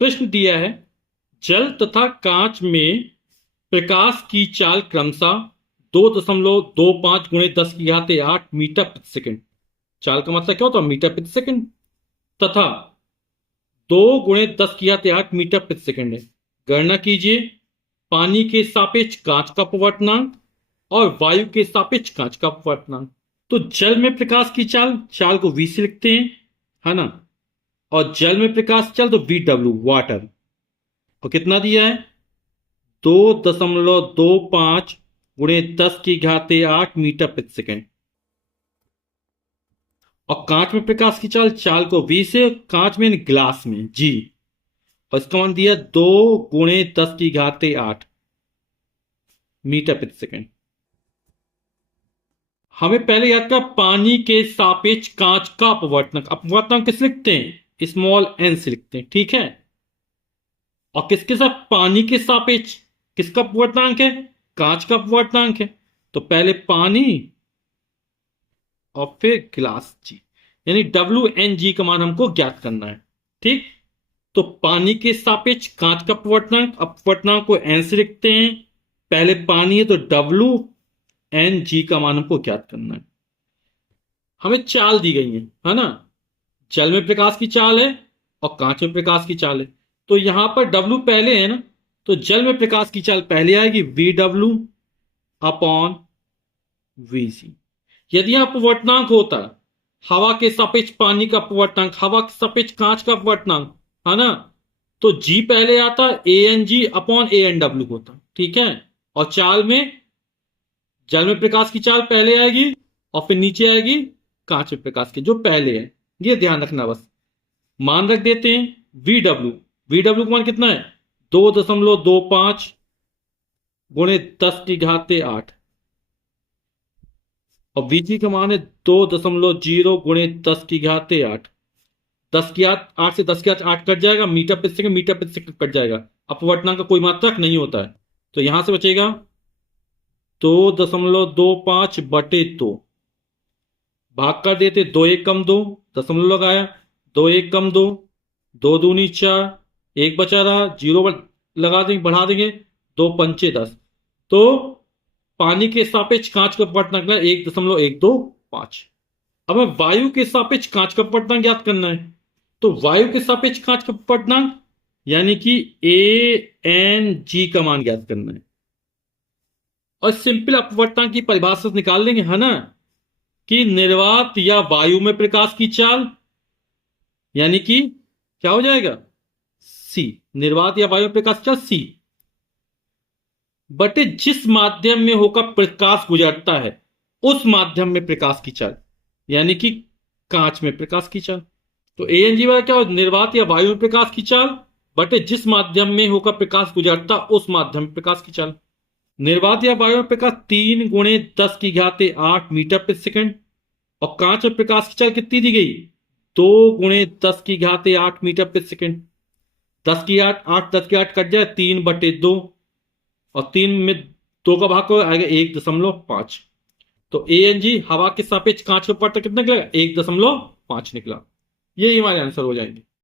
प्रश्न दिया है, जल तथा कांच में प्रकाश की चाल क्रमशः 2.25 गुणे 10 की घात 8 मीटर प्रति सेकंड। चाल का मतलब क्या होता है? मीटर प्रति सेकंड। तथा 2 गुणे 10 की घात 8 मीटर प्रति सेकंड है। गणना कीजिए पानी के सापेक्ष कांच का अपवर्तनांक और वायु के सापेक्ष कांच का अपवर्तनांक। तो जल में प्रकाश की चाल, चाल को वी से लिखते हैं, है ना। और जल में प्रकाश चाल तो वी डब्ल्यू, वाटर। और कितना दिया है? 2.25 गुणे 10 की घात 8 मीटर प्रति सेकंड। और कांच में प्रकाश की चाल, चाल को वी से, कांच में ग्लास में जी। और इसका मान दिया 2 गुणे 10 की घात 8 मीटर प्रति सेकंड। हमें पहले याद कर, पानी के सापेक्ष कांच का अपवर्तनांक। अपवर्तनांक किस लिखते हैं? स्मॉल एन से लिखते हैं, ठीक है। और किसके साथ? पानी के सापेक्ष किसका अपवर्तनांक है? कांच का अपवर्तनांक है। तो पहले पानी और फिर गिलास जी, यानी डब्ल्यू एन जी का मान हमको ज्ञात करना है, ठीक। तो पानी के सापेक्ष कांच का अपवर्तनांक, अपवर्तनांक को एन से लिखते हैं। पहले पानी है तो डब्ल्यू एन जी का मान हमको ज्ञात करना है। हमें चाल दी गई है ना। जल में प्रकाश की चाल है और कांच में प्रकाश की चाल है। तो यहां पर डब्ल्यू पहले है ना, तो जल में प्रकाश की चाल पहले आएगी, वी डब्ल्यू अपॉन वी सी। यदि यहां अपवर्तनांक होता, हवा के सापेक्ष पानी का अपवर्तनांक, हवा के सापेक्ष कांच का अपवर्तनांक, है ना, तो जी पहले आता, A N G upon A N W होता, ठीक है। और चाल में, जल में प्रकाश की चाल पहले आएगी और फिर नीचे आएगी कांच में प्रकाश की जो पहले है। ये ध्यान रखना बस। मान रख देते हैं वी डब्ल्यू। वी डब्ल्यू का मान कितना है? 2.25 गुणे 10 की घात 8। और वीजी का मान है 2.0 गुणे 10 की घात 8। 10 की घात 8 से 10 की घात 8 कट जाएगा, मीटर प्रति सेकंड, मीटर प्रति सेकंड कट जाएगा। अपवर्तनांक का कोई मात्रक नहीं होता है, तो यहां से बचेगा 2.25/2। भाग कर देते, 2 1 कम 2, दशमलव लगाया, 2 1 कम 2, 2 दूनी 4, एक बचा रहा, जीरो लगा देंगे, बढ़ा देंगे, 2 पंचे 10। तो पानी के सापेक्ष कांच का अपवर्तनांक निकला 1.125। अब हमें वायु के सापेक्ष कांच का अपवर्तनांक ज्ञात करना है। तो वायु के सापेक्ष कांच का अपवर्तनांक यानी कि ए एन जी का मान ज्ञात करना है। और सिंपल अपवर्तनांक की परिभाषा से निकाल लेंगे, है ना, कि निर्वात या वायु में प्रकाश की चाल, यानी कि क्या हो जाएगा? सी। निर्वात या वायु में प्रकाश की चाल सी बटे जिस माध्यम में होकर प्रकाश गुजरता है उस माध्यम में प्रकाश की चाल, यानी कि कांच में प्रकाश की चाल। तो ए एन जी वाला क्या हो? निर्वात या वायु में प्रकाश की चाल बटे जिस माध्यम में होकर प्रकाश गुजरता उस माध्यम में प्रकाश की चाल। निर्वात या वायु में प्रकाश 3 गुणे 10 की घात 8 मीटर प्रति सेकंड। और कांच में प्रकाश की चाल कितनी दी गई? 2 गुणे 10 की घात 8 मीटर प्रति सेकंड। 10 की घात 8, 10 की घात कट जाए, 3/2। और 3 में 2 का भाग को आएगा 1.5। तो ए एन जी हवा के सापेक्ष कांच का अपवर्तनांक कितना निकलेगा? 1.5 निकला। यही हमारे आंसर हो जाएंगे।